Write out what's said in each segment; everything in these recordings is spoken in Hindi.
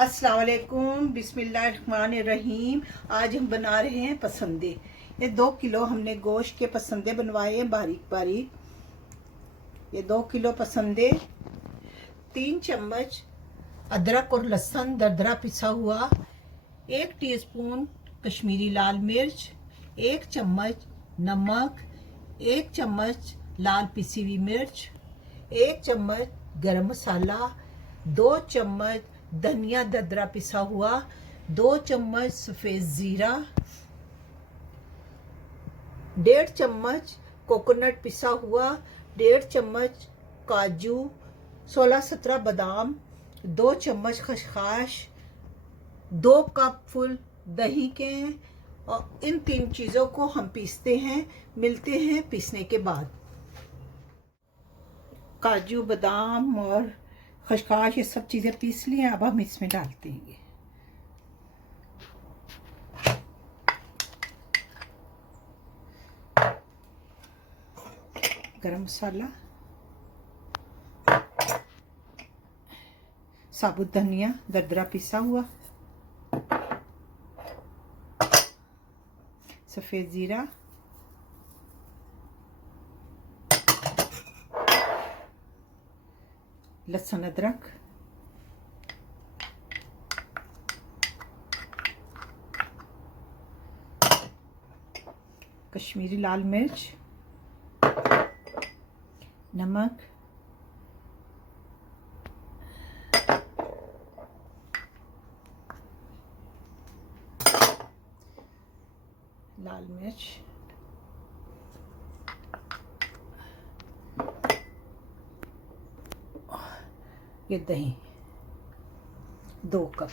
अस्सलाम वालेकुम, बिस्मिल्लाहिर्रहमानिर्रहीम। आज हम बना रहे हैं पसंदे। ये 2 किलो हमने गोश्त के पसंदे बनवाए हैं बारीक बारीक। ये 2 किलो पसंदे, 3 चम्मच अदरक और लहसुन दरदरा पिसा हुआ, 1 टीस्पून कश्मीरी लाल मिर्च, 1 चम्मच नमक, 1 चम्मच लाल पिसी हुई मिर्च, 1 चम्मच गरम मसाला, 2 चम्मच धनिया दरदरा पिसा हुआ, 2 चम्मच सफ़ेद ज़ीरा, 1.5 चम्मच कोकोनट पिसा हुआ, 1.5 चम्मच काजू, 16-17 बादाम, 2 चम्मच खसखस, 2 कप फुल दही के। और इन 3 चीज़ों को हम पीसते हैं। मिलते हैं पीसने के बाद। काजू बादाम और खसखस ये सब चीज़ें पीस ली हैं। अब हम इसमें डालते हैं गरम मसाला, साबुत धनिया दरदरा पिसा हुआ, सफ़ेद ज़ीरा, लहसुन अदरक, कश्मीरी लाल मिर्च, नमक, लाल मिर्च, ये दही 2 कप।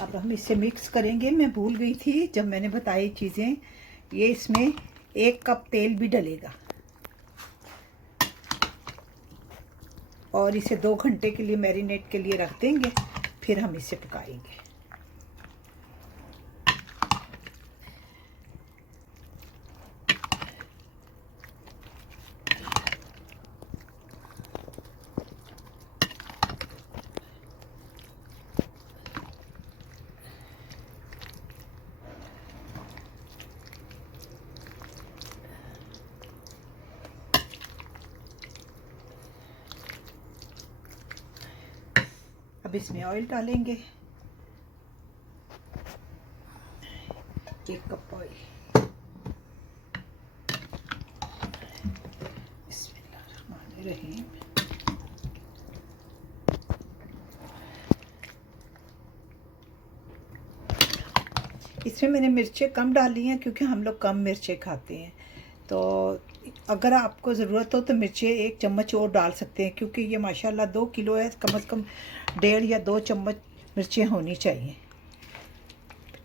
अब हम इसे मिक्स करेंगे। मैं भूल गई थी जब मैंने बताई चीज़ें। ये इसमें 1 कप तेल भी डलेगा और इसे 2 घंटे के लिए मैरिनेट के लिए रख देंगे। फिर हम इसे पकाएंगे। अब इसमें ऑयल डालेंगे, 1 कप ऑयल। बिस्मिल्लाहिर्रहमानिर्रहीम। इसमें मैंने मिर्चें कम डाली हैं क्योंकि हम लोग कम मिर्चें खाते हैं। तो अगर आपको ज़रूरत हो तो मिर्चें 1 चम्मच और डाल सकते हैं, क्योंकि ये माशाल्लाह 2 किलो है। कम से कम 1.5 या 2 चम्मच मिर्चें होनी चाहिए।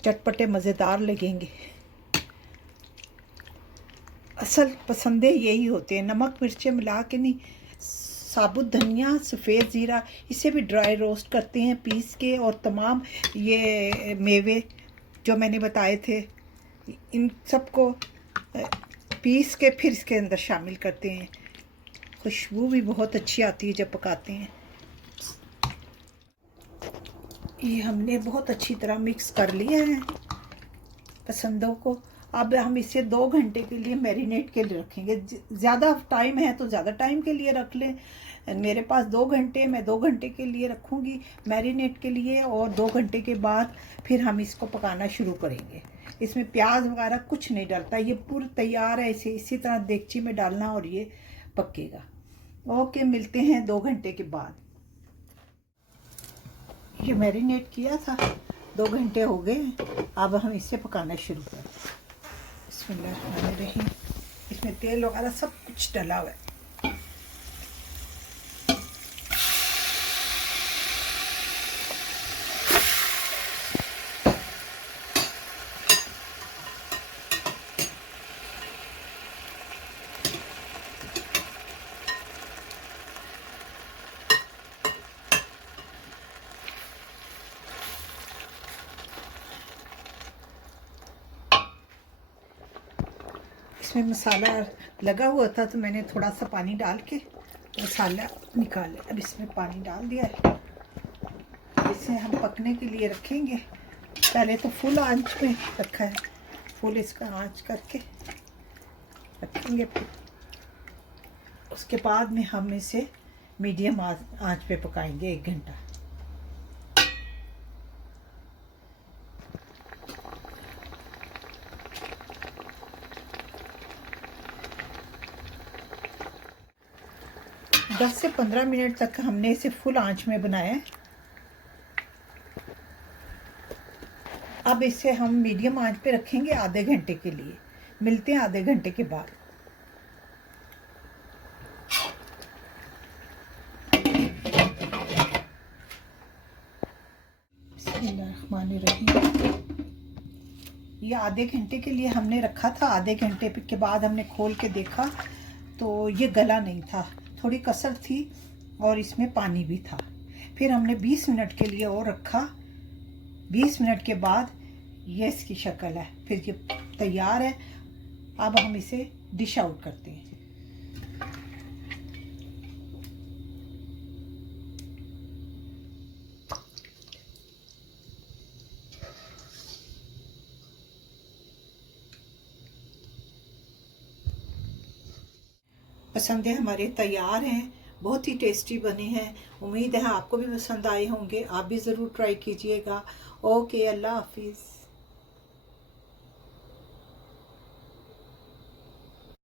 चटपटे मज़ेदार लगेंगे। असल पसंदे यही होते हैं, नमक मिर्चें मिला के नहीं। साबुत धनिया, सफ़ेद ज़ीरा, इसे भी ड्राई रोस्ट करते हैं पीस के। और तमाम ये मेवे जो मैंने बताए थे, इन सबको पीस के फिर इसके अंदर शामिल करते हैं। खुशबू भी बहुत अच्छी आती है जब पकाते हैं। ये हमने बहुत अच्छी तरह मिक्स कर लिया है पसंदों को। अब हम इसे 2 घंटे के लिए मैरिनेट के लिए रखेंगे। ज़्यादा टाइम है तो ज़्यादा टाइम के लिए रख लें। मेरे पास 2 घंटे, मैं 2 घंटे के लिए रखूँगी मैरिनेट के लिए। और 2 घंटे के बाद फिर हम इसको पकाना शुरू करेंगे। इसमें प्याज वगैरह कुछ नहीं डलता, ये पूरा तैयार है। इसे इसी तरह देगची में डालना और ये पकेगा। ओके, मिलते हैं 2 घंटे के बाद। ये मैरिनेट किया था, 2 घंटे हो गए। अब हम इसे पकाना शुरू करें। बिस्मिल्लाहिर्रहमानिर्रहीम। इसमें तेल वगैरह सब कुछ डला हुआ है। इसमें मसाला लगा हुआ था तो मैंने थोड़ा सा पानी डाल के मसाला निकाल लिया। अब इसमें पानी डाल दिया है, इसे हम पकने के लिए रखेंगे। पहले तो फुल आंच में रखा है, फुल इसका आंच करके रखेंगे। उसके बाद में हम इसे मीडियम आंच पे पकाएंगे 1 घंटा। दस से 15 मिनट तक हमने इसे फुल आंच में बनाया है। अब इसे हम मीडियम आंच पे रखेंगे आधे घंटे के लिए। मिलते हैं आधे घंटे के बाद। बिस्मिल्लाहिर्रहमानिर्रहीम। ये आधे घंटे के लिए हमने रखा था। आधे घंटे के बाद हमने खोल के देखा तो ये गला नहीं था, थोड़ी कसर थी और इसमें पानी भी था। फिर हमने 20 मिनट के लिए और रखा। 20 मिनट के बाद ये इसकी शक्ल है, फिर ये तैयार है। अब हम इसे डिश आउट करते हैं। पसंदें हमारे तैयार हैं, बहुत ही टेस्टी बने हैं। उम्मीद है आपको भी पसंद आए होंगे। आप भी ज़रूर ट्राई कीजिएगा। ओके, अल्लाह हाफिज़।